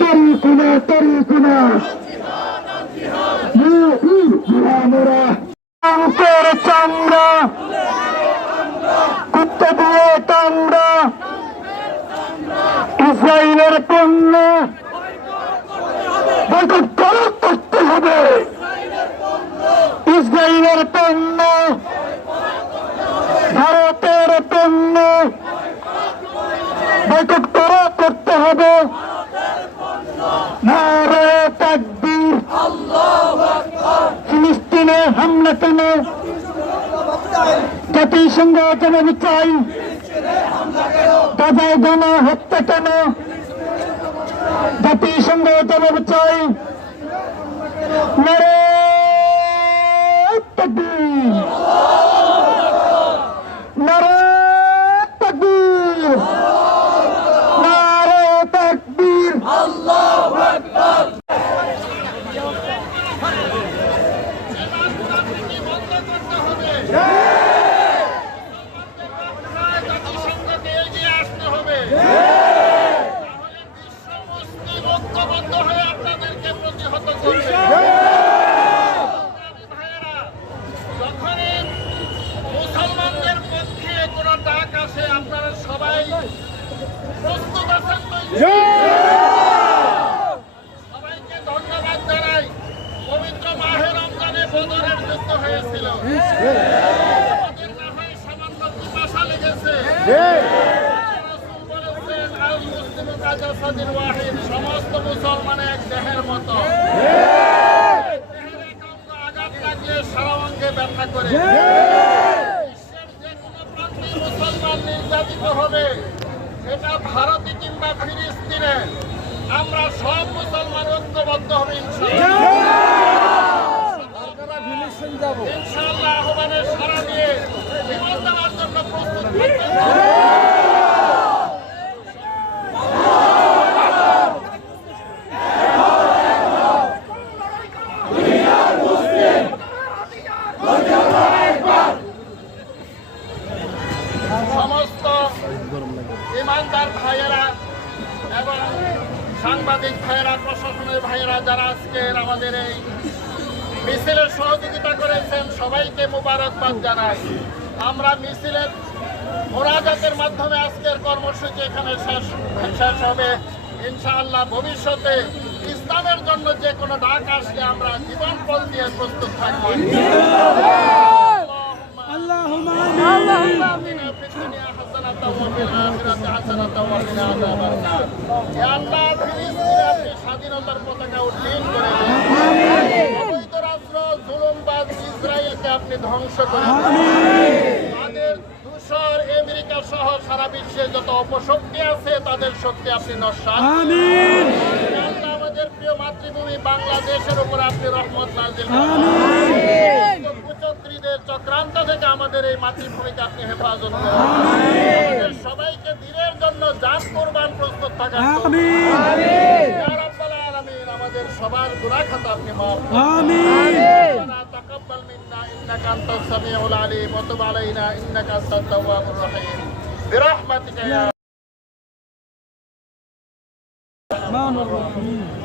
طريقنا طريقنا جيراننا অন্তর চামড়া কুত্তে দিয়ে চামড়া ইসরায়েলের পণ্য বৈঠক করতে হবে বৈঠক করো করতে হবে। ফিলিস্তিনে হামলা কেন জাতিসংঘ জবাব চাই গাজায় গণ হত্যা কেন জাতিসংঘ জবাব চাই আপনারা সবাই প্রস্তুত আছেন সমস্ত মুসলমান দেহের মতো আঘাত লাগলে সারা অঙ্গে ব্যথা করে যে কোনো প্রান্তে মুসলমান নির্যাতিত হবে, সেটা ভারতে কিংবা ফিলিস্তিনে আমরা সব মুসলমান ঐক্যবদ্ধ হবে ইনশাআল্লাহ ইনশাআল্লাহ আহ্বানের সারা দিয়ে জীবন দেওয়ার জন্য প্রস্তুত থাকবেন। সমস্ত ইমানদার ভাইয়েরা এবং সাংবাদিক ভাইয়েরা, প্রশাসনের ভাইয়েরা যারা আজকের আমাদের এই মিছিলের সহযোগিতা করেছেন, সবাইকে মোবারকবাদ জানাই। আমরা মিছিলের মোনাজাতের মাধ্যমে আজকের কর্মসূচি এখানে শেষ শেষ হবে। ইনশাআল্লাহ ভবিষ্যতে ইসলামের জন্য যে কোনো ডাক আসলে আমরা জীবন পল দিয়ে প্রস্তুত থাকব। স্বাধীনতার পতাকা উড্ডীন করে রাষ্ট্র জুলুমবাদ ইসরায়েলকে আপনি ধ্বংস করে তাদের দূষর আমেরিকা সহ সারা বিশ্বে যত অপশক্তি আছে তাদের শক্তি আপনি নস্বাত আমাদের প্রিয় মাতৃভূমি বাংলাদেশের উপর আপনি রহমত নাজিল আমাদের এই মাতৃভূমিকে আপনি হেফাজত করুন আমাদের সবাইকে দিনের জন্য জান কোরবান প্রস্তুত থাকা আমাদের সবার গুনাহ খাতা আপনি মাফ করুন تقبل منا انك انت السميع العليم وتب علينا انك انت التواب الرحيم برحمتك يا الرحمن الرحيم